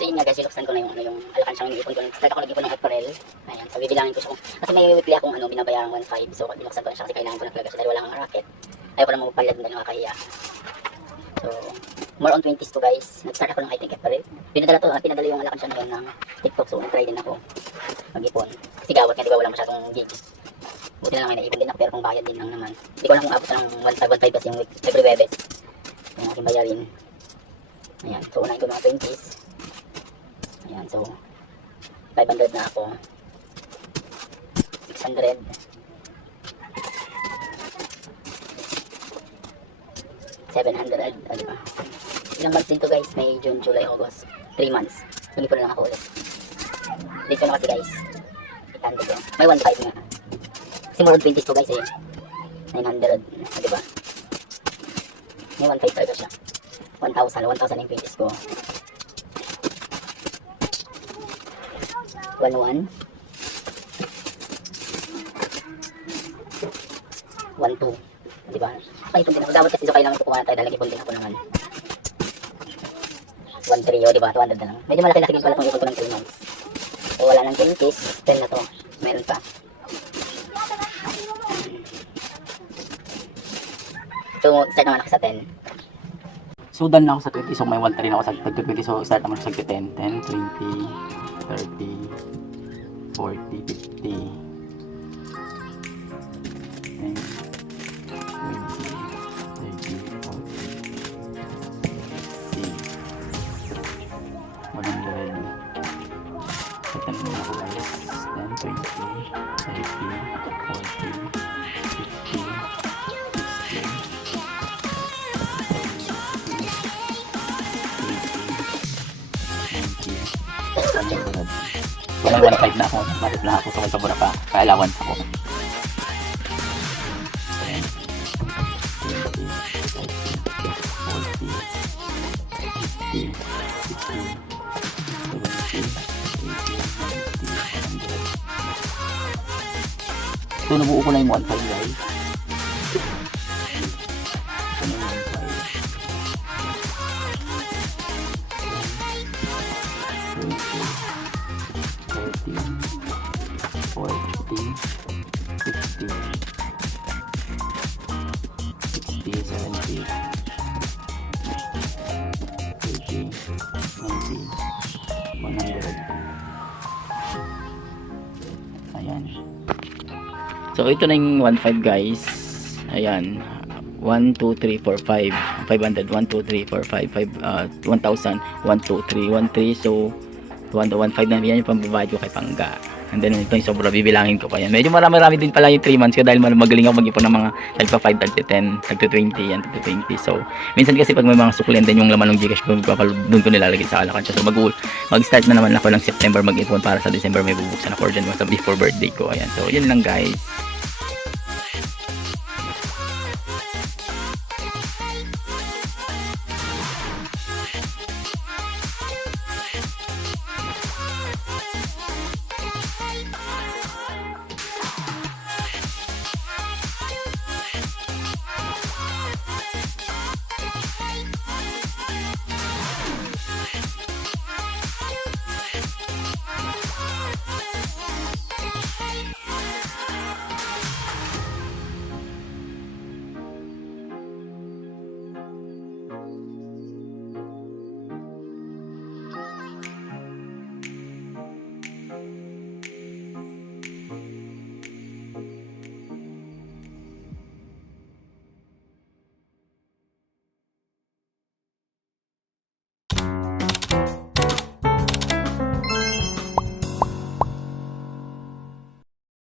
So yun nga guys, sinuksan ko na yung, ano, yung alakansya yung ipon ko. Start ako nag-ipon ng April. Ayan, so bibilangin ko siya. Kasi may weekly akong ano, binabayang 1.5. So binuksan ko na siya kasi kailangan ko na talaga siya dahil wala kang racket. Ayaw ko na magpapalit dahil nakakahiya. So, more on 20s to guys. Nag-start ako ng I think April. Pinadala to, ah, pinadala yung alakansya na yun ng TikTok. So nag-try din ako mag-ipon. Kasi gawat nga, di ba wala masyadong gigs. Buti na lang may naipon din ako pero kung bayad din lang naman. Hindi ko lang kung abot ng 1.5 1.5 kasi yung week, every Webes. Yung aking bayarin. Ayan, so unahin ko mga 20s. Ayan, so 500 na ako. 600. Seven hundred, ah, di ba? Ilang months din to guys? May June, July, August. 3 months. Ko na lang ako ulit. Dito na kasi guys. 800 yun. May 1.5 nga. Kasi more than 20s to guys eh. 900, ah, di ba? May 1.5 talaga siya. 1,000, 1,000 yung 20s ko. 1,1. 1,2. Di ba? Ay, ito din ako. Dapat kasi so kailangan kukuha na tayo dahil nag-ipon din ako naman. 1,3 o, di ba? 200 na lang. Medyo malaki-laki din pala itong ipon ko ng 3 months. So, wala nang 20s. 10 na to. Meron pa. So, start naman ako sa 10. So, done na ako sa 20. So, may 1 rin ako sa tag 20. So, start naman sa 10. 10, 20, 30, 40, 50, 10, 20, Walang 1.5 na ako. Bakit na ako sa may pabura pa. Kaya allowance ako. So, nabuo ko na yung 1.5 guys. 40, 50, 60, 70, 80, 90, 100. Ayan. So, ito na yung 1.5 guys. Ayan. 1, 2, 3, 4, 5. 500. 1, 2, 3, 4, 5. 5, uh, 1,000. 1, 2, 3, 1, 3. So, 1 to 1.5 na yan yung pambabayad ko kay Pangga. And then ito yung sobra bibilangin ko pa yan. Medyo marami-rami din pala yung 3 months ko dahil magaling ako mag-ipon ng mga tagpa 5, tagpa 10, tagpa 20, yan, tagpa 20. So, minsan kasi pag may mga sukli and then yung laman ng Gcash ko, doon ko nilalagay sa alakan So, mag mag-start na naman ako ng September mag-ipon para sa December may bubuksan ako dyan before birthday ko. Ayan. So, yun lang guys.